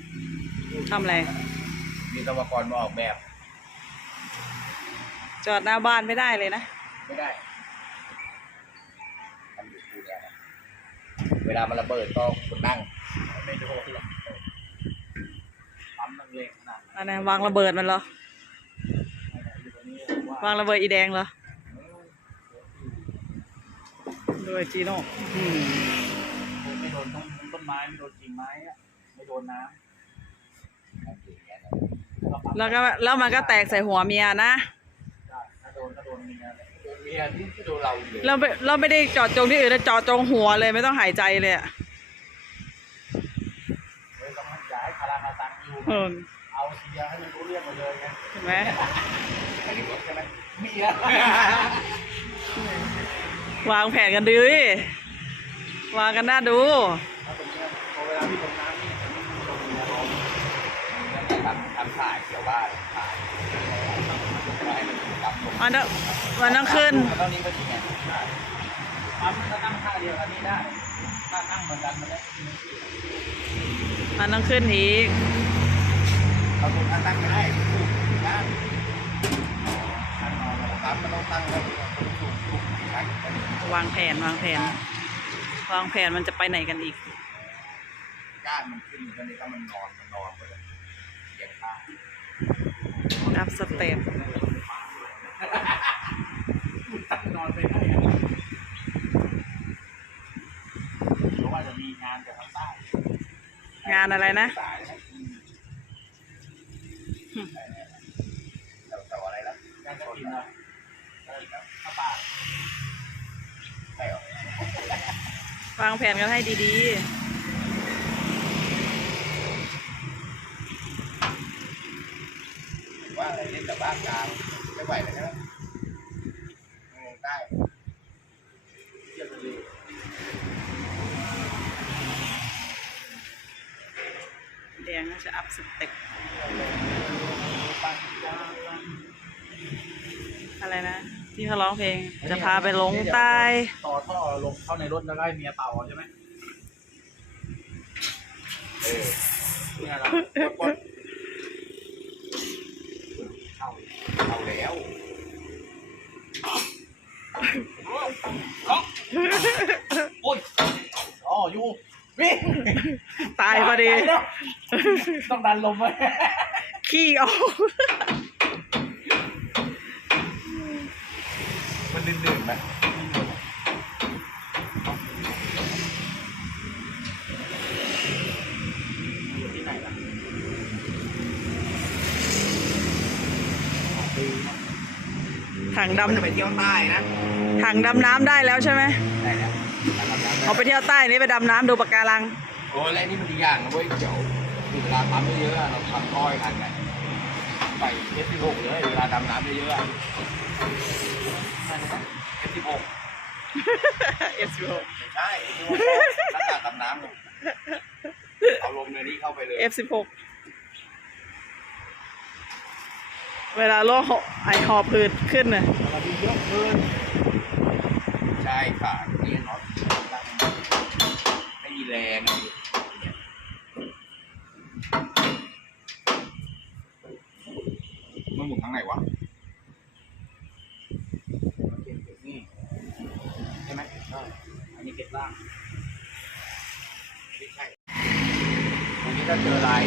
อะคู่เลยทำอะไร มีตวกรมาออกแบบ จอดหน้าบ้านไม่ได้เลยนะ ไม่ได้ทำอยู่คู่เนี้ยนะเวลามันระเบิดก็คนนั่ง ไม่โดนหรอกปั๊มนังเลงขนาดอันนั้นวางระเบิดมันเหรอ อยู่ตรงนี้ว่าวางระเบิดอีแดงเหรอด้วยจีโน่ อืมไม่โดนต้นต้นไม้ไม่โดนกิ่งไม้อะไม่โดนน้ำทำอย่างเงี้ยนะ แล้วก็แล้วมันก็แตกใส่หัวเมียนะถ้าโดนก็โดนเมียเลยโดนเมียที่โดนเราอยู่เราไม่เราไม่ได้เจอดจงที่อื่นนะเจอดจงหัวเลยไม่ต้องหายใจเลยอะเฮ้ยต้องย้ายคาราคาซังอยู่เออเอาเสียให้มันรู้เรื่องไปเลยไงเห็นไหมอันนี้ใช่ไหมเมียวางแผนกันดีวางกันน่าดู ถ้าตรงเนี้ยพอเวลาที่ลงน้ำนี่จะไม่มีลงเรือลง ทำทำถ่ายเกี่ยวบ้านถ่ายไม่ให้มันดำลงมันต้องมันต้องขึ้น แล้วตอนนี้ก็ดีไงใช่ปั๊มก็นั่งท่าเดียวกันนี้ได้ถ้านั่งเหมือนกันมันได้ที่มันขึ้นมันต้องขึ้นอีก เอาตรงนั้นตั้งก็ได้ถูกนะอันนอนปั๊มมันต้องตั้งไว้ถูกถูกถูกใช่วางแผนวางแผน วางแผนมันจะไปไหนกันอีก ก้านมันขึ้นตอนนี้ถ้ามันนอนมันนอนไปเลยเสียงข้าง อัพ สเต็ปนอนไปได้อะเพราะว่าจะมีงานจากทางใต้งานอะไรนะ สายนะอืมแถวแถวอะไรล่ะงานกฐินเหรอเออครับข้าวปลาใช่เหรอวางแผนกันให้ดีว่าอะไรเล่นแต่บ้านกลางไม่ไหวเลยนะงงใต้เที่ยวทะเลๆแดงน่าจะอัพสเต็ปปันยาลันอะไรนะ ที่เขาร้องเพลง จะพาไปหลงใต้ต่อท่อลงเข้าในรถแล้วก็ให้เมียเป่าใช่ไหมเออเนี่ยเรากดเข้า เข้าแล้วโอ้ยอ๋ออยู่วิ่งตายพอดีตายแล้วต้องดันลมไว้ขี้ออกมันดื่นๆไหมอยู่ที่ไหนล่ะ ถังเราจะดำไปเที่ยวใต้นะถังดำน้ำได้แล้วใช่ไหมได้แล้วเอาไปเที่ยวใต้นี่ไปดำน้ำดูปะการัง โอ้ยแล้วนี่มันดีอย่างนะเว้ยเดี๋ยวถึงเวลาปั๊มเยอะๆอะเราทำก้อยทันไงไปเอสสิบหกเลยเวลาดำน้ำเยอะๆอะเอสสิบหก F16 ใช่หน้ากากดำน้ำเนี่ยเอาลมในนี้เข้าไปเลย F16 เวลาโรคไอหอบผืดขึ้นน่ะเราดูเยอะเกินใช่ค่ะนี่น็อตไม่มีแรงอะมันหมุนทางไหนวะเก็บเก็บนี่ใช่ไหมใช่อันนี้เก็บล่างไม่ใช่ตรงนี้ถ้าเจอลาย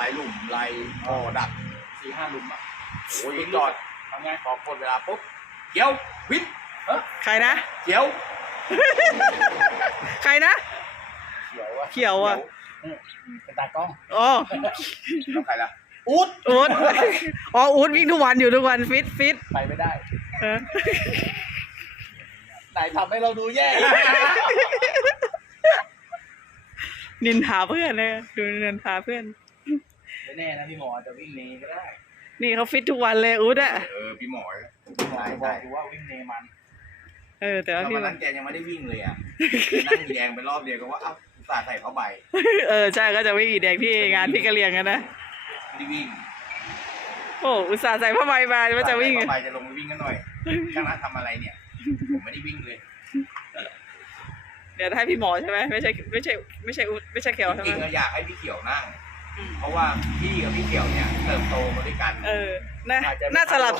ลายหลุมลายบ่อดักสี่ห้าหลุมอะ โอ้ยจอดทำไงพอกดเวลาปุ๊บเขียววินเออใครนะ เขียว ใครนะ เขียวอะเขียวอะเออเป็นตากล้องอ๋อแล้วใครล่ะอูดอูดอ๋ออูดวิ่งทุกวันอยู่ทุกวันฟิตฟิตไปไม่ได้เออไหนทำให้เราดูแย่นินทาเพื่อนเลยดูนินทาเพื่อน ไม่แน่นะพี่หมออาจจะวิ่งเนก็ได้ นี่เขาฟิตทุกวันเลยอูดอะเออพี่หมอพี่หมอบอกดูว่าวิ่งเนมันเออแต่แต่ว่าพี่วันนั้นแกยังไม่ได้วิ่งเลยอะ นั่งแดงไปรอบเดียวก็ว่าเอ้าอุตส่าห์ใส่เข้าไปเออใช่ก็จะวิ่งอีแดงที่งานพี่กะเลียงกันนะไม่ได้วิ่งโอ้อุตส่าห์ใส่ผ้าใบมาว่าจะวิ่ง ใส่เข้าไปจะลงไปวิ่งกันหน่อยช่างนัดทำอะไรเนี่ยผมไม่ได้วิ่งเลยเดี๋ยวให้พี่หมอใช่ไหมไม่ใช่ไม่ใช่ไม่ใช่อุไม่ใช่เขียวจใช่ไหริมงๆอะอยากให้พี่เขียวนั่งอืม เพราะว่าพี่กับพี่เขียวเนี่ยเติบโตมาด้วยกันเออน่าอาจจะน่าสลับ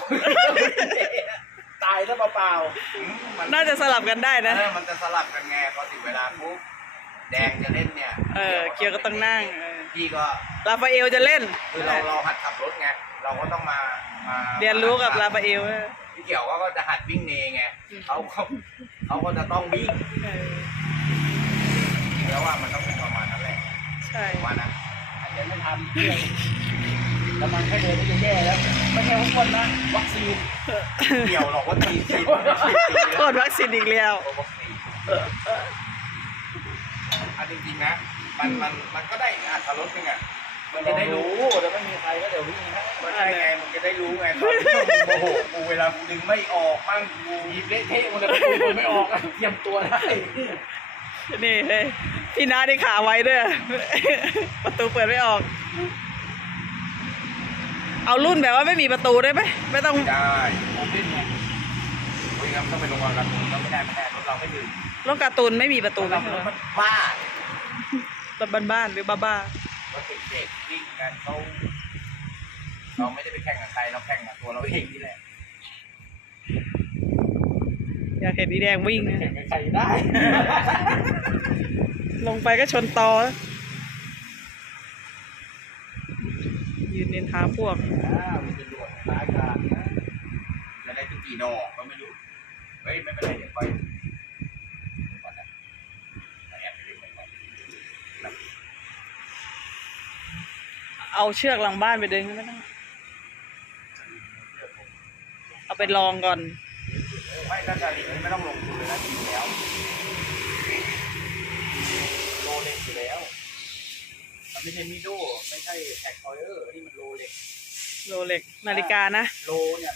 ตายซะเปล่าๆอืมมันน่าจะสลับกันได้นะ เออมันจะสลับกันไงพอถึงเวลาปุ๊บแดงจะเล่นเนี่ยเออเกียวก็ต้องนั่งเออพี่ก็ราฟาเอลจะเล่น คือเราเราหัดขับรถไงเราก็ต้องมามาเรียนรู้กับราฟาเอลเออพี่เขียวเขาก็จะหัดวิ่งเนไงเขาเขาเขาก็จะต้องวิ่งเออจริงแล้วว่ามันต้องเป็นประมาณนั้นแหละใช่ผมว่านะอาจจะไม่ ทำเพื่อนกำลังแค่เดินก็จะแย่แล้วไม่ใช่ทุกคนนะวัคซีนเกี่ยวหรอกว่าตีสิบโทษวัคซีนอีกแล้ววัคซีนอันจริงๆนะมันมันมันก็ได้อัตรถนึงอะมันจะได้รู้แต่ไม่มีใครก็เดี๋ยววิ่งนะมันได้ไงมันจะได้รู้ไงตอนที่มึงโมโหกูเวลากูดึงไม่ออกมั่งกูหยิบเละเทะหมันจะไปดูไม่ออกอะเตรียมตัวได้นี่เลยพี่นาได้ขาไว้ด้วยประตูเปิดไม่ออก เอารุ่นแบบว่าไม่มีประตูได้ไหมไม่ต้อง ได้ผมเล่นไงคุยกันต้องไปลงวันกันก็ไม่ได้ไม่ได้รถเราไม่ถึงรถการ์ตูนไม่มีประตูรถไหมเรามันบ้ารถบ้านๆหรือบ้ารถเด็กๆวิ่งกันเขาเราไม่ได้ไปแข่งกับใครเราแข่งกับตัวเราเองนี่แหละๆอยากเห็นอีแดงวิ่งแข่งนะกับใครได้ ลงไปก็ชนตอ ยืนเน้นท้าพวก อ้าวมันจะด่วนร้ายกาจนะจะได้ตั้งกี่ดอกก็ไม่รู้ เฮ้ย ไม่เป็นไร เดี๋ยวไปก่อนนะแอบไปเล่นก่อนเอาเชือกหลังบ้านไปดึงไม่ต้องเอาไปลองก่อน ไม่ถ้าจะลิงไม่ต้องลงทุนเลยนะดีแล้ว โลเล็กอยู่แล้ว มัน ไม่ใช่มิโดไม่ใช่แท็กคอยเออร์นี่มันโลเล็กโรเล็กนาฬิกานะโลเนี่ย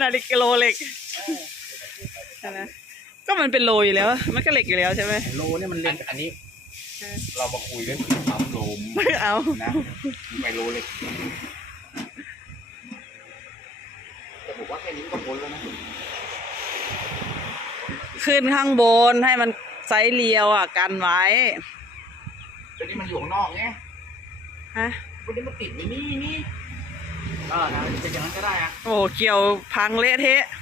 นาฬิกาโรเล็กใช่ไหมก็มันเป็นโลอยู่แล้ว มันก็เหล็กอยู่แล้วใช่ไหมโลเนี่ยมันอัเล็นกอันนี้ เรามาคุยเรื่องปั๊มลมไม่เอานะไม่โลเล็กแต่ผมว่าแค่นี้ก็พ้นแล้วนะ ขึ้นข้างบนให้มัน ไซส์เรียวอะ กันไว้แต่นี่มันอยู่ข้างนอกไงฮะวันนี้มันติดไว้นี่นี่ก็นะจะอย่างนั้นก็ได้อะโอ้โหเกี่ยวพังเละเทะเ